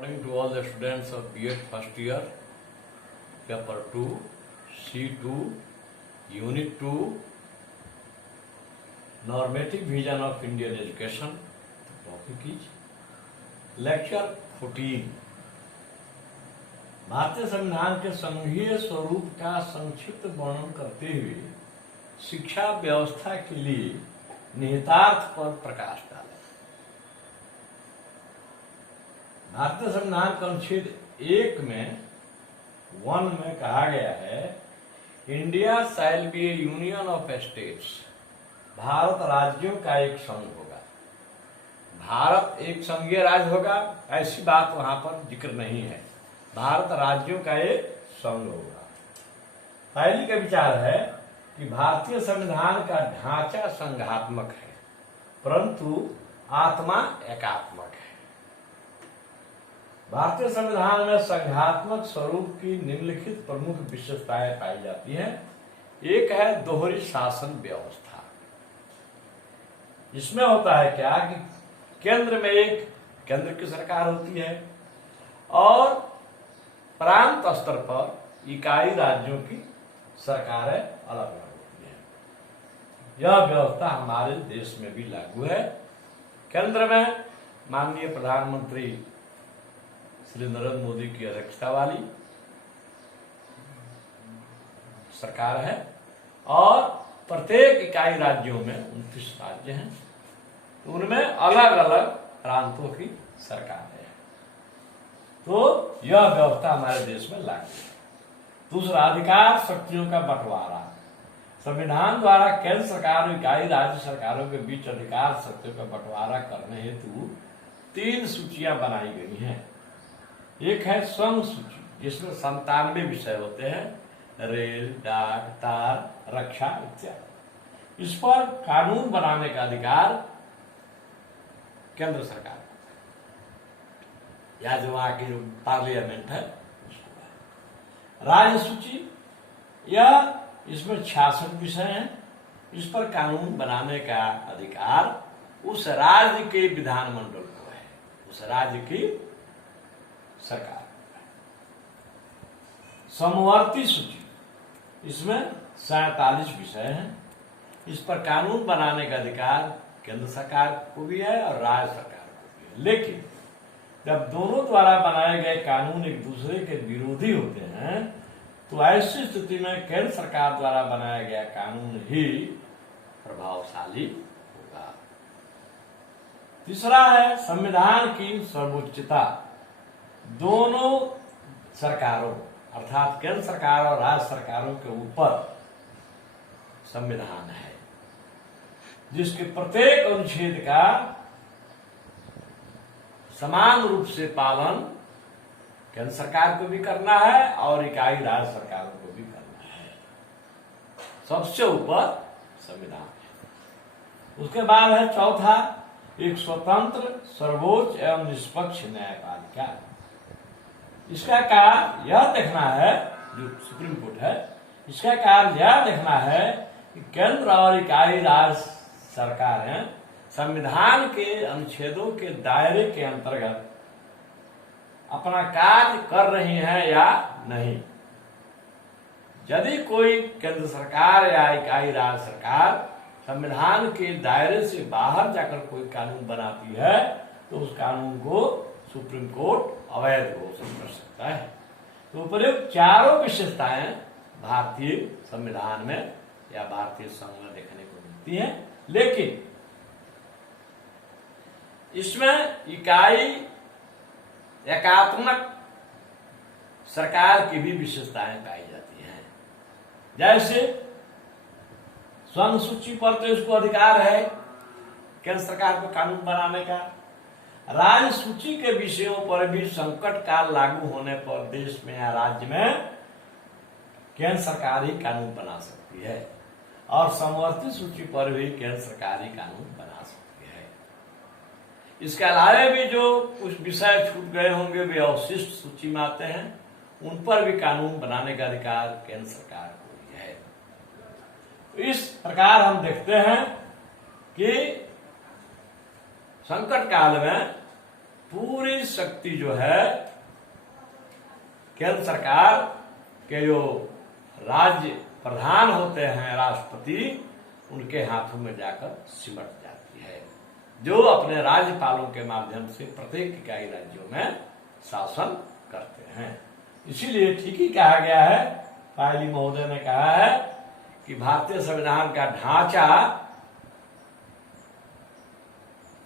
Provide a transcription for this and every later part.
Morning to all the students of B.Ed first year, paper 2, C2, unit 2, normative vision of Indian education. The topic is lecture 14. भारतीय संविधान के संघीय स्वरूप का संक्षिप्त वर्णन करते हुए शिक्षा व्यवस्था के लिए निहितार्थ पर प्रकाश डालें। भारतीय संविधान का अनुच्छेद 1 में 1 में कहा गया है, India shall be A union of states. Bharat राज्यों का एक संघ होगा। भारत एक संघीय राज्य होगा, ऐसी बात वहां पर जिक्र नहीं है। भारत राज्यों का एक संघ होगा। पहली का विचार है कि भारतीय संविधान का ढांचा संघात्मक है, परंतु आत्मा एकात्मक है। भारतीय संविधान में संघात्मक स्वरूप की निम्नलिखित प्रमुख विशेषताएं पाई जाती हैं। एक है दोहरी शासन व्यवस्था। इसमें होता है क्या कि केंद्र में एक केंद्र की सरकार होती है और प्रांत स्तर पर इकाई राज्यों की सरकारें अलग अलग होती हैं। यह व्यवस्था हमारे देश में भी लागू है। केंद्र में माननीय प्रधानमंत्री श्री नरेंद्र मोदी की अध्यक्षता वाली सरकार है और प्रत्येक इकाई राज्यों में 29 राज्य हैं, तो उनमें अलग अलग प्रांतों की सरकार है। तो यह व्यवस्था हमारे देश में लागू है। दूसरा, अधिकार शक्तियों का बंटवारा। संविधान द्वारा केंद्र सरकार और इकाई राज्य सरकारों के बीच अधिकार शक्तियों का बंटवारा करने हेतु 3 सूचियां बनाई गई हैं। एक है स्वर्ण सूची, जिसमें 97 विषय होते हैं, रेल, डाक, तार, रक्षा इत्यादि। इस पर कानून बनाने का अधिकार केंद्र सरकार या जो वहां की पार्लियामेंट है उसको है। राज्य सूची, यह इसमें 66 विषय हैं। इस पर कानून बनाने का अधिकार उस राज्य के विधानमंडल को है, उस राज्य की सरकार। समवर्ती सूची, इसमें 47 विषय हैं। इस पर कानून बनाने का अधिकार केंद्र सरकार को भी है और राज्य सरकार को भी है। लेकिन जब दोनों द्वारा बनाए गए कानून एक दूसरे के विरोधी होते हैं, तो ऐसी स्थिति में केंद्र सरकार द्वारा बनाया गया कानून ही प्रभावशाली होगा। तीसरा है संविधान की सर्वोच्चता। दोनों सरकारों अर्थात केंद्र सरकार और राज्य सरकारों के ऊपर संविधान है, जिसके प्रत्येक अनुच्छेद का समान रूप से पालन केंद्र सरकार को भी करना है और इकाई राज्य सरकारों को भी करना है। सबसे ऊपर संविधान है। उसके बाद है चौथा, एक स्वतंत्र, सर्वोच्च एवं निष्पक्ष न्यायपालिका। इसका कार्य यह देखना है, जो सुप्रीम कोर्ट है, इसका कार्य यह देखना है कि केंद्र और इकाई राज्य सरकारें संविधान के अनुच्छेदों के दायरे के अंतर्गत अपना कार्य कर रही हैं या नहीं। यदि कोई केंद्र सरकार या इकाई राज्य सरकार संविधान के दायरे से बाहर जाकर कोई कानून बनाती है, तो उस कानून को सुप्रीम कोर्ट अवैध घोषित कर सकता है। तो उपयुक्त चारों विशेषताएं भारतीय संविधान में या भारतीय संघ में देखने को मिलती हैं, लेकिन इसमें इकाई एकात्मक सरकार की भी विशेषताएं पाई जाती हैं। जैसे स्वर्ण सूची पर तो इसको अधिकार है केंद्र सरकार को कानून बनाने का। राज्य सूची के विषयों पर भी संकट काल लागू होने पर देश में या राज्य में केंद्र सरकार ही कानून बना सकती है और समवर्ती सूची पर भी केंद्र सरकार ही कानून बना सकती है। इसके अलावा भी जो कुछ विषय छूट गए होंगे वे अवशिष्ट सूची में आते हैं, उन पर भी कानून बनाने का अधिकार केंद्र सरकार को ही है। तो इस प्रकार हम देखते हैं कि संकट काल में पूरी शक्ति जो है केंद्र सरकार के जो राज्य प्रधान होते हैं, राष्ट्रपति, उनके हाथों में जाकर सिमट जाती है, जो अपने राज्यपालों के माध्यम से प्रत्येक इकाई राज्यों में शासन करते हैं। इसीलिए ठीक ही कहा गया है, पायली महोदय ने कहा है कि भारतीय संविधान का ढांचा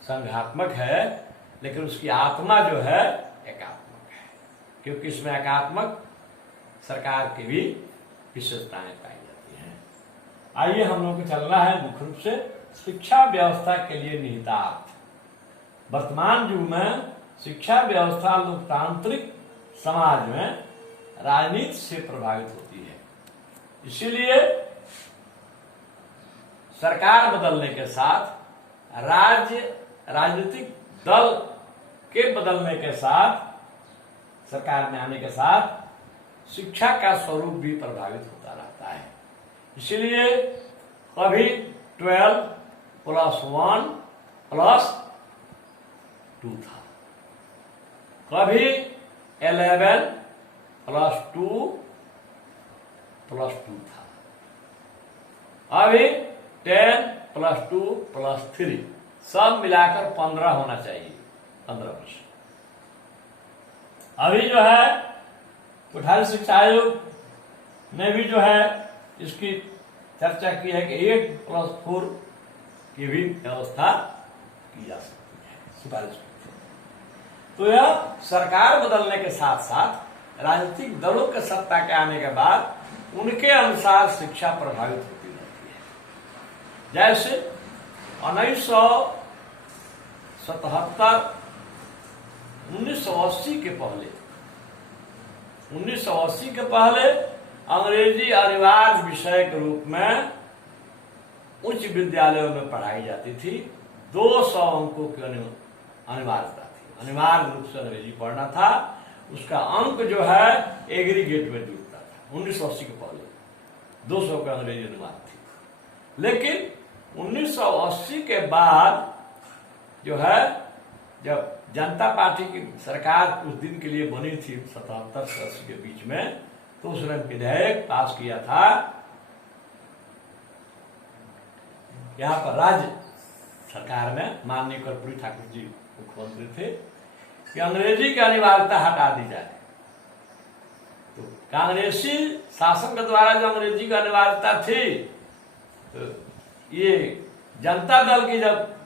संघात्मक है, लेकिन उसकी आत्मा जो है एकात्मक है, क्योंकि इसमें एकात्मक सरकार की भी विशेषताएं पाई जाती हैं। आइए हम लोग को चलना है मुख्य रूप से शिक्षा व्यवस्था के लिए निहितार्थ। वर्तमान युग में शिक्षा व्यवस्था लोकतांत्रिक समाज में राजनीति से प्रभावित होती है। इसीलिए सरकार बदलने के साथ, राजनीतिक दल के बदलने के साथ, सरकार में आने के साथ शिक्षा का स्वरूप भी प्रभावित होता रहता है। इसलिए कभी 12+1+2 था, कभी 11+2+2 था, अभी 10+2+3, सब मिलाकर 15 होना चाहिए, 15%। अभी जो है कोठारी शिक्षा आयोग ने भी जो है इसकी चर्चा की है कि 8+4 की भी व्यवस्था की जा सकती है, सिफारिश की। तो यह सरकार बदलने के साथ साथ राजनीतिक दलों के सत्ता के आने के बाद उनके अनुसार शिक्षा प्रभावित होती रहती है। जैसे 1977, 1980 के पहले 1980 के पहले अंग्रेजी अनिवार्य विषय के रूप में उच्च विद्यालयों में पढ़ाई जाती थी। 200 अंकों की अनिवार्यता थी, अनिवार्य रूप से अंग्रेजी पढ़ना था। उसका अंक जो है एग्रीगेट में जुड़ता था। 1980 के पहले 200 का अंग्रेजी अनिवार्य थी। लेकिन 1980 के बाद जो है, जब जनता पार्टी की सरकार कुछ दिन के लिए बनी थी 77 से 80 के बीच में, तो उसने विधेयक पास किया था। यहाँ पर राज्य सरकार में माननीय कर्पूरी ठाकुर जी मुख्यमंत्री थे कि अंग्रेजी की अनिवार्यता हटा दी जाए। तो कांग्रेसी शासन के द्वारा जो अंग्रेजी की अनिवार्यता थी, तो ये जनता दल की जब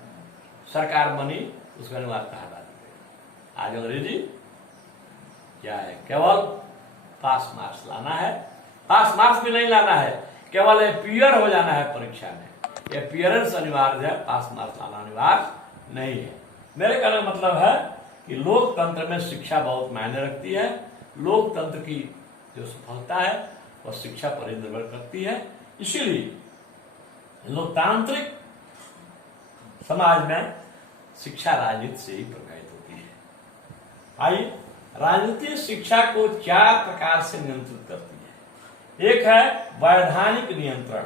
सरकार बनी, उसकी अनिवार्यता हटा दी गई। आज अंग्रेजी क्या है, केवल पास मार्क्स लाना है। पास मार्क्स भी नहीं लाना है, केवल अपीयर हो जाना है परीक्षा में। अपीयरेंस अनिवार्य है, पास मार्क्स लाना अनिवार्य नहीं है। मेरे कहने का मतलब है कि लोकतंत्र में शिक्षा बहुत मायने रखती है। लोकतंत्र की जो सफलता है वह शिक्षा पर ही निर्भर करती है। इसीलिए लोकतांत्रिक समाज में शिक्षा राजनीति से ही प्रभावित होती है। आइए, राजनीति शिक्षा को 4 प्रकार से नियंत्रित करती है। एक है वैधानिक नियंत्रण।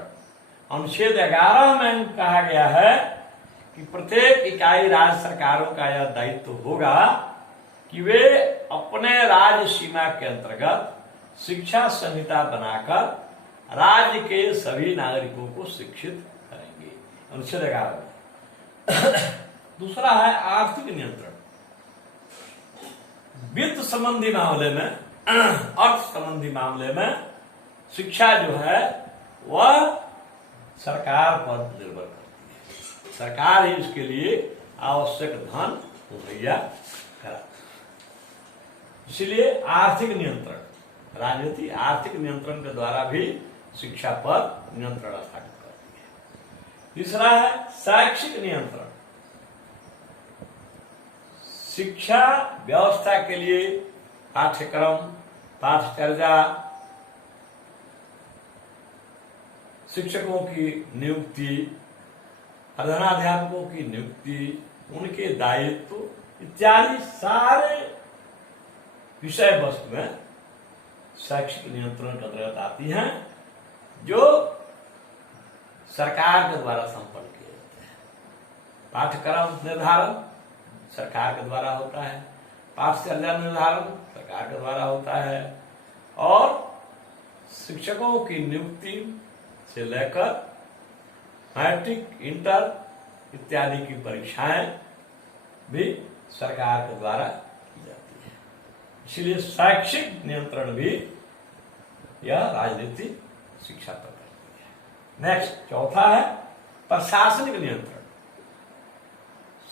अनुच्छेद 11 में कहा गया है कि प्रत्येक इकाई राज्य सरकारों का यह दायित्व होगा कि वे अपने राज्य सीमा के अंतर्गत शिक्षा संहिता बनाकर राज्य के सभी नागरिकों को शिक्षित करेंगे। अनुच्छेद 11 में। दूसरा है आर्थिक नियंत्रण। वित्त संबंधी मामले में, अर्थ संबंधी मामले में शिक्षा जो है वह सरकार पर निर्भर करती है। सरकार ही इसके लिए आवश्यक धन मुहैया कराती है। इसलिए आर्थिक नियंत्रण, राजनीति आर्थिक नियंत्रण के द्वारा भी शिक्षा पर नियंत्रण स्थापित करती है। तीसरा है शैक्षिक नियंत्रण। शिक्षा व्यवस्था के लिए पाठ्यक्रम, पाठचर्या, शिक्षकों की नियुक्ति, प्रधानाध्यापकों की नियुक्ति, उनके दायित्व इत्यादि सारे विषय वस्तु में शैक्षिक नियंत्रण के अंतर्गत आती हैं, जो सरकार के द्वारा संपन्न किए जाते हैं। पाठ्यक्रम निर्धारण सरकार के द्वारा होता है, पाठ्यक्रम निर्धारण सरकार के द्वारा होता है, और शिक्षकों की नियुक्ति से लेकर मैट्रिक, इंटर इत्यादि की परीक्षाएं भी सरकार के द्वारा की जाती है। इसलिए शैक्षिक नियंत्रण भी यह राजनीतिक शिक्षा पर करती है। नेक्स्ट, चौथा है प्रशासनिक नियंत्रण।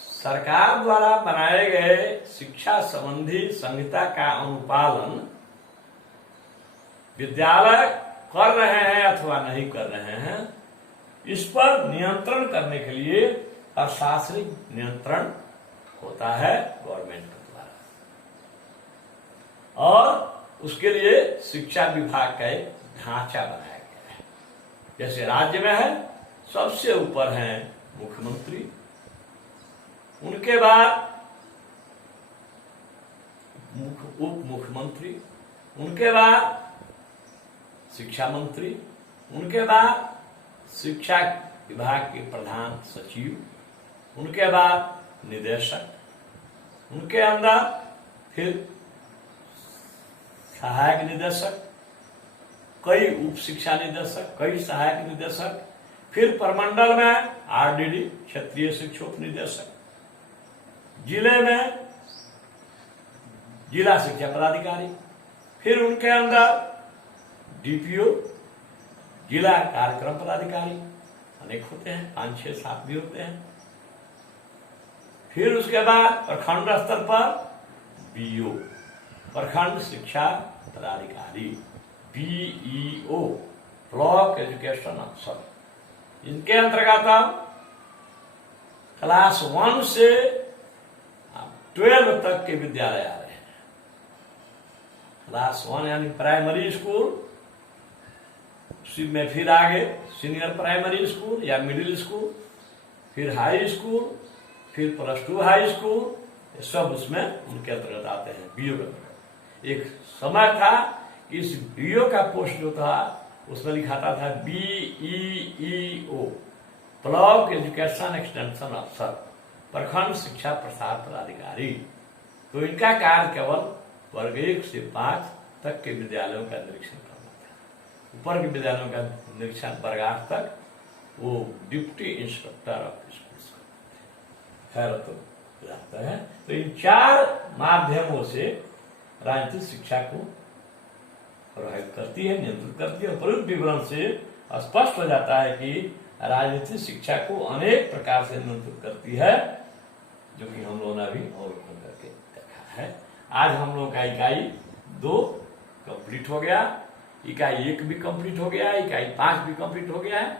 सरकार द्वारा बनाए गए शिक्षा संबंधी संहिता का अनुपालन विद्यालय कर रहे हैं अथवा नहीं कर रहे हैं, इस पर नियंत्रण करने के लिए प्रशासनिक नियंत्रण होता है गवर्नमेंट के द्वारा, और उसके लिए शिक्षा विभाग का एक ढांचा बनाया गया है। जैसे राज्य में है, सबसे ऊपर है मुख्यमंत्री, उनके बाद उप मुख्यमंत्री, उनके बाद शिक्षा मंत्री, उनके बाद शिक्षा विभाग के प्रधान सचिव, उनके बाद निदेशक, उनके अंदर फिर सहायक निदेशक, कई उप शिक्षा निदेशक, कई सहायक निदेशक, फिर प्रमंडल में आरडीडी क्षेत्रीय शिक्षोप निदेशक, जिले में जिला शिक्षा पदाधिकारी, फिर उनके अंदर डीपीओ जिला कार्यक्रम पदाधिकारी अनेक होते हैं, 5, 6, 7 भी होते हैं। फिर उसके बाद प्रखंड स्तर पर बीओ प्रखंड शिक्षा पदाधिकारी, बीईओ ब्लॉक एजुकेशन अफसर, इनके अंतर्गत क्लास 1 से 12 तक के विद्यालय आ रहे हैं। क्लास 1 यानी प्राइमरी स्कूल, उसी में फिर आगे सीनियर प्राइमरी स्कूल या मिडिल स्कूल, फिर हाई स्कूल, फिर +2 हाई स्कूल, ये सब उसमें उनके अंतर्गत आते हैं, बीओ के अंतर्गत। एक समय था इस बीओ का पोस्ट जो था उसमें लिखाता था बीईईओ ब्लॉक एजुकेशन एक्सटेंशन अफसर, प्रखंड शिक्षा प्रसार पदाधिकारी। तो इनका कार्य केवल वर्ग 1 से 5 तक के विद्यालयों का निरीक्षण करना था। ऊपर के विद्यालयों का निरीक्षण वर्ग 8 तक वो डिप्टी इंस्पेक्टर ऑफ स्कूल्स खैर तो जाता है। तो इन 4 माध्यमों से राजनीतिक शिक्षा को प्रभावित करती है, नियंत्रित करती है। और प्रयुक्त विवरण से स्पष्ट हो जाता है कि राजनीतिक शिक्षा को अनेक प्रकार से नियंत्रित करती है, जो कि हम लोगों ने अभी अवलोकन करके देखा है। आज हम लोग का इकाई 2 कंप्लीट हो गया, इकाई 1 भी कंप्लीट हो गया, इकाई 5 भी कंप्लीट हो गया है।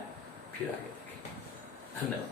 फिर आगे देखेंगे। धन्यवाद।